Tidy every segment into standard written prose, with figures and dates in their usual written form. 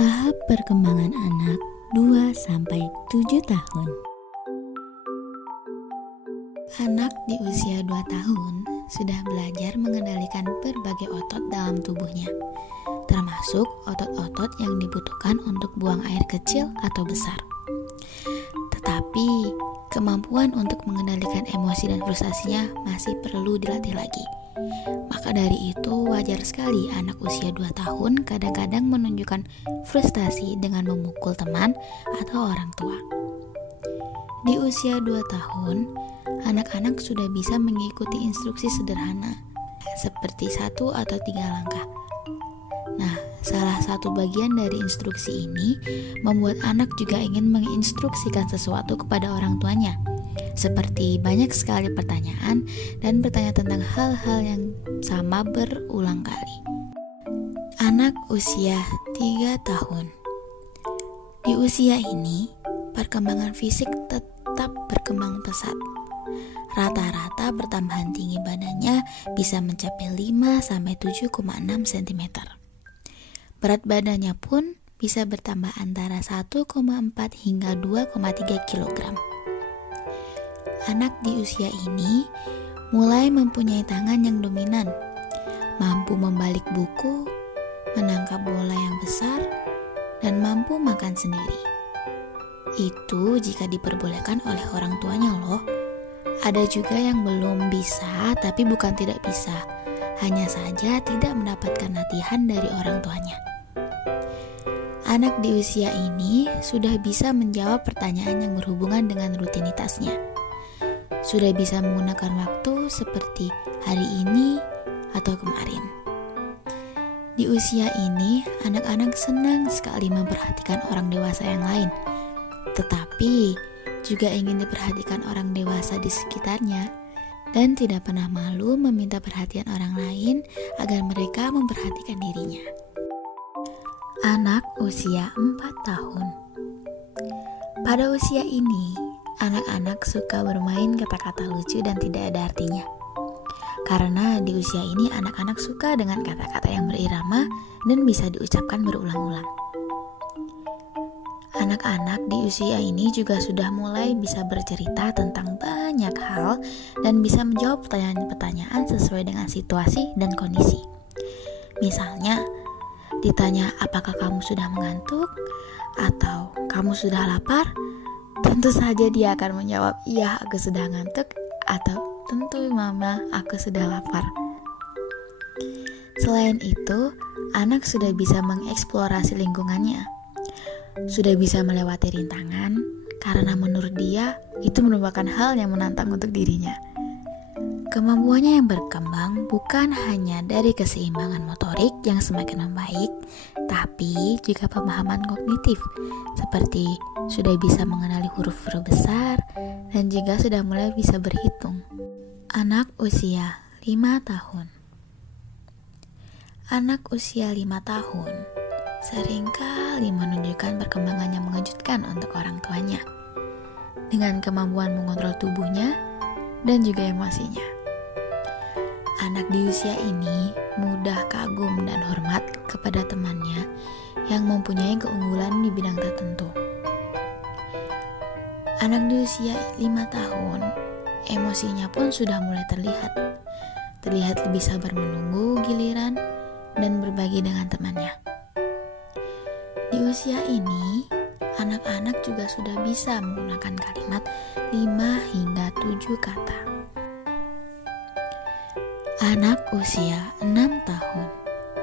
Tahap perkembangan anak 2-7 tahun. Anak di usia 2 tahun sudah belajar mengendalikan berbagai otot dalam tubuhnya, termasuk otot-otot yang dibutuhkan untuk buang air kecil atau besar. Tetapi, kemampuan untuk mengendalikan emosi dan frustasinya masih perlu dilatih lagi. Maka dari itu wajar sekali anak usia 2 tahun kadang-kadang menunjukkan frustasi dengan memukul teman atau orang tua. Di usia 2 tahun, anak-anak sudah bisa mengikuti instruksi sederhana seperti 1 atau 3 langkah. Nah, salah satu bagian dari instruksi ini membuat anak juga ingin menginstruksikan sesuatu kepada orang tuanya. Seperti banyak sekali pertanyaan dan bertanya tentang hal-hal yang sama berulang kali. Anak usia 3 tahun. Di usia ini, perkembangan fisik tetap berkembang pesat. Rata-rata pertambahan tinggi badannya bisa mencapai 5-7,6 cm. Berat badannya pun bisa bertambah antara 1,4 hingga 2,3 kg. Anak di usia ini mulai mempunyai tangan yang dominan, mampu membalik buku, menangkap bola yang besar, dan mampu makan sendiri. Itu jika diperbolehkan oleh orang tuanya loh. Ada juga yang belum bisa tapi bukan tidak bisa, hanya saja tidak mendapatkan latihan dari orang tuanya. Anak di usia ini sudah bisa menjawab pertanyaan yang berhubungan dengan rutinitasnya. Sudah bisa menggunakan waktu seperti hari ini atau kemarin. Di usia ini, anak-anak senang sekali memperhatikan orang dewasa yang lain, tetapi juga ingin diperhatikan orang dewasa di sekitarnya dan tidak pernah malu meminta perhatian orang lain agar mereka memperhatikan dirinya. Anak usia 4 tahun. Pada usia ini, anak-anak suka bermain kata-kata lucu dan tidak ada artinya. Karena di usia ini anak-anak suka dengan kata-kata yang berirama dan bisa diucapkan berulang-ulang. Anak-anak di usia ini juga sudah mulai bisa bercerita tentang banyak hal dan bisa menjawab pertanyaan-pertanyaan sesuai dengan situasi dan kondisi. Misalnya, ditanya apakah kamu sudah mengantuk atau kamu sudah lapar? Tentu saja dia akan menjawab, iya aku sudah ngantuk, atau tentu mama aku sudah lapar. Selain itu, anak sudah bisa mengeksplorasi lingkungannya. Sudah bisa melewati rintangan, karena menurut dia, itu merupakan hal yang menantang untuk dirinya. Kemampuannya yang berkembang bukan hanya dari keseimbangan motorik yang semakin membaik, tapi juga pemahaman kognitif, seperti sudah bisa mengenali huruf-huruf besar dan juga sudah mulai bisa berhitung. Anak usia 5 tahun. Anak usia 5 tahun seringkali menunjukkan perkembangan yang mengejutkan untuk orang tuanya, dengan kemampuan mengontrol tubuhnya dan juga emosinya. Anak di usia ini mudah kagum dan hormat kepada temannya yang mempunyai keunggulan di bidang tertentu. Anak di usia 5 tahun, emosinya pun sudah mulai terlihat. Terlihat lebih sabar menunggu giliran dan berbagi dengan temannya. Di usia ini, anak-anak juga sudah bisa menggunakan kalimat 5 hingga 7 kata. Anak usia 6 tahun.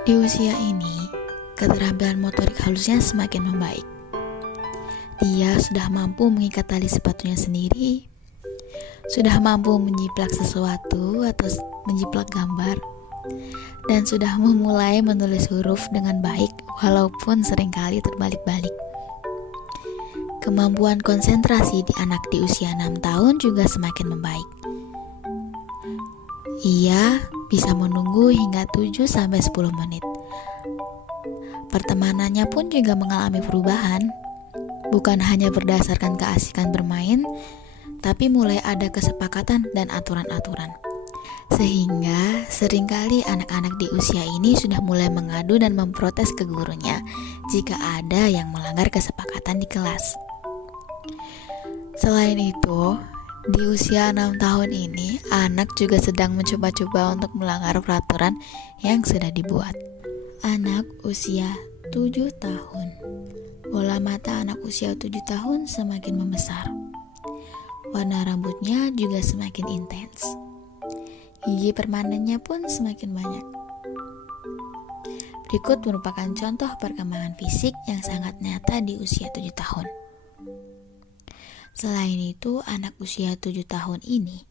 Di usia ini, keterampilan motorik halusnya semakin membaik. Dia sudah mampu mengikat tali sepatunya sendiri, sudah mampu menjiplak sesuatu atau menjiplak gambar, dan sudah memulai menulis huruf dengan baik walaupun seringkali terbalik-balik. Kemampuan konsentrasi di anak di usia 6 tahun juga semakin membaik. Ia bisa menunggu hingga 7-10 menit. Pertemanannya pun juga mengalami perubahan, bukan hanya berdasarkan keasikan bermain, tapi mulai ada kesepakatan dan aturan-aturan. Sehingga seringkali anak-anak di usia ini sudah mulai mengadu dan memprotes ke gurunya jika ada yang melanggar kesepakatan di kelas. Selain itu, di usia 6 tahun ini, anak juga sedang mencoba-coba untuk melanggar peraturan yang sudah dibuat. Anak usia 7 tahun. Bola mata anak usia 7 tahun semakin membesar. Warna rambutnya juga semakin intens. Gigi permanennya pun semakin banyak. Berikut merupakan contoh perkembangan fisik yang sangat nyata di usia 7 tahun. Selain itu, anak usia 7 tahun ini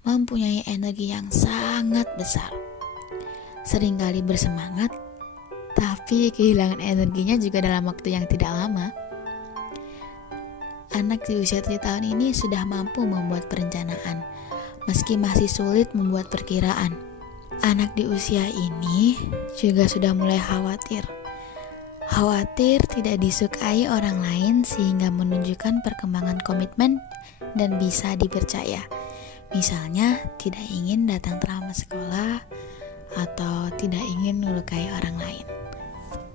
mempunyai energi yang sangat besar. Seringkali bersemangat, tapi kehilangan energinya juga dalam waktu yang tidak lama. Anak di usia 7 tahun ini sudah mampu membuat perencanaan, meski masih sulit membuat perkiraan. Anak di usia ini juga sudah mulai khawatir tidak disukai orang lain sehingga menunjukkan perkembangan komitmen dan bisa dipercaya. Misalnya, tidak ingin datang terlambat sekolah atau tidak ingin melukai orang lain.